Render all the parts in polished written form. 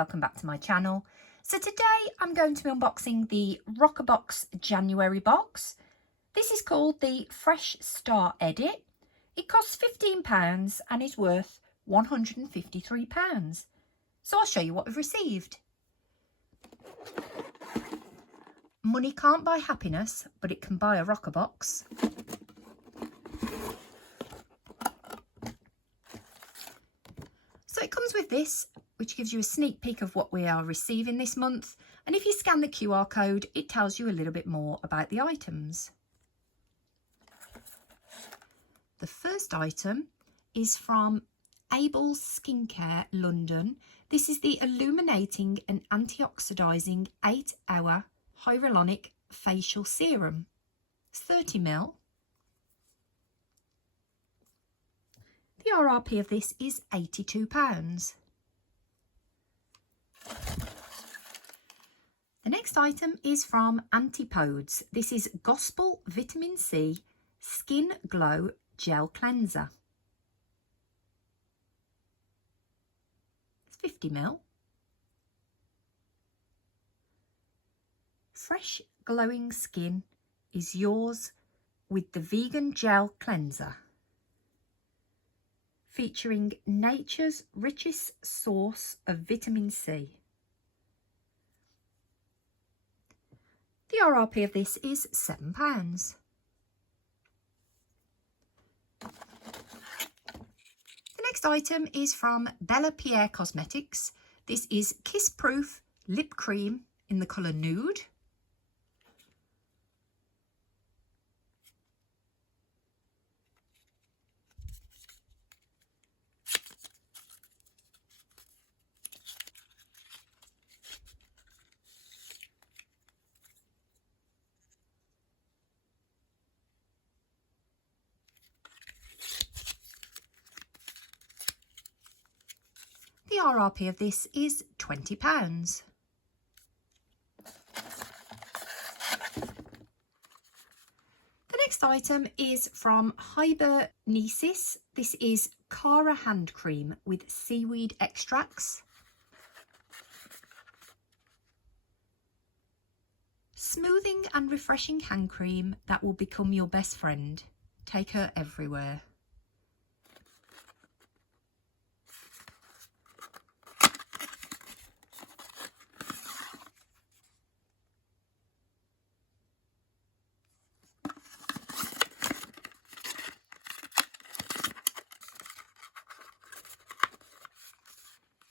welcome back to my channel. So today I'm going to be unboxing the Roccabox January box. This is called the Fresh Start Edit. It costs £15 and is worth £153. So I'll show you what we've received. Money can't buy happiness, but it can buy a Roccabox. So it comes with this, which gives you a sneak peek of what we are receiving this month. And if you scan the QR code, it tells you a little bit more about the items. The first item is from Abel's Skincare London. This is the Illuminating and Antioxidizing 8-Hour Hyaluronic Facial Serum. It's 30ml. The RRP of this is £82. The next item is from Antipodes. This is Gospel Vitamin C Skin Glow Gel Cleanser. It's 50ml. Fresh glowing skin is yours with the vegan gel cleanser, featuring nature's richest source of vitamin C. The RRP of this is £7. The next item is from Bellapierre Cosmetics. This is Kiss Proof Lip Cream in the colour Nude. The RRP of this is £20. The next item is from Hibernicis. This is Cara hand cream with seaweed extracts. Smoothing and refreshing hand cream that will become your best friend. Take her everywhere.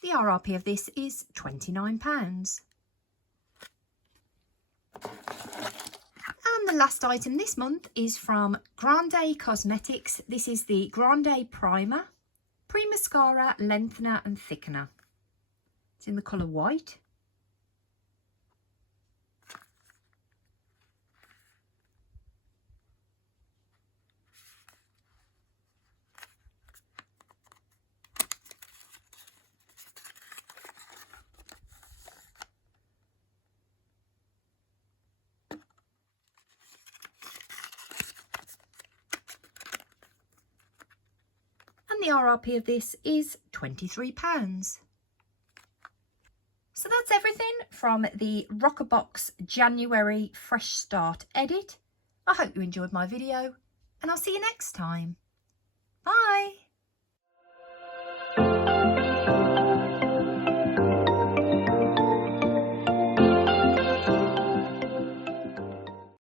The RRP of this is £29. And the last item this month is from Grande Cosmetics. This is the Grande Primer, Pre-Mascara, Lengthener and Thickener. It's in the colour white. And the RRP of this is £23. So that's everything from the Roccabox January Fresh Start Edit. I hope you enjoyed my video and I'll see you next time. Bye!